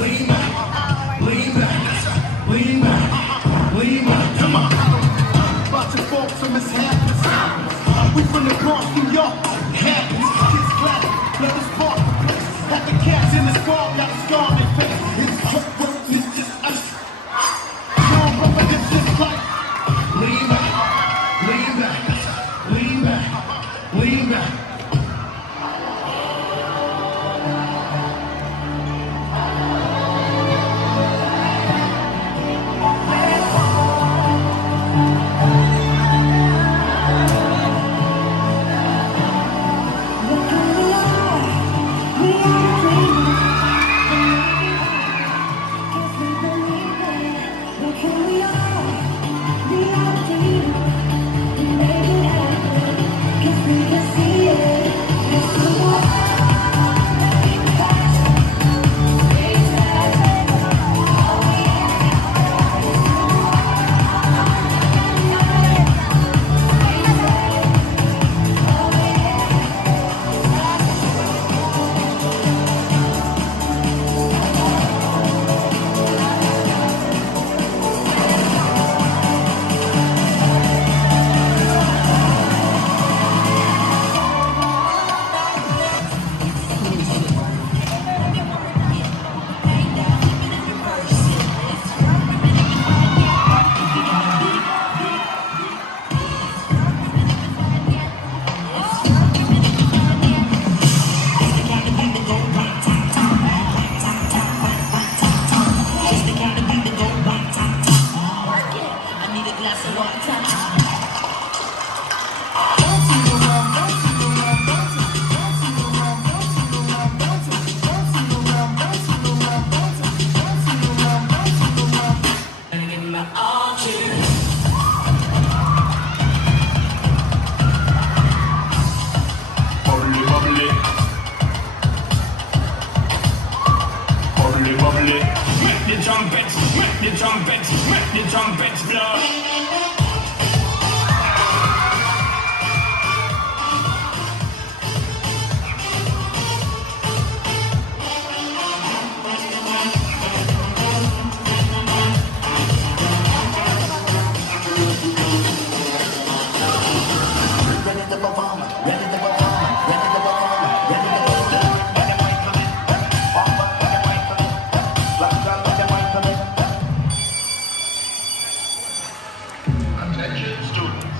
Lean back, lean back, lean back, lean back. Come on. About your folks from his happens. We from the Bronx, New York. Happens. Kids clap, let us park the place. Got the cats in the squad, got a scar on their face. It's hurt work, it's just us. Strong rubber, it's just like. Lean back, lean back, lean back, lean back. Make the trumpets blow. Attention students.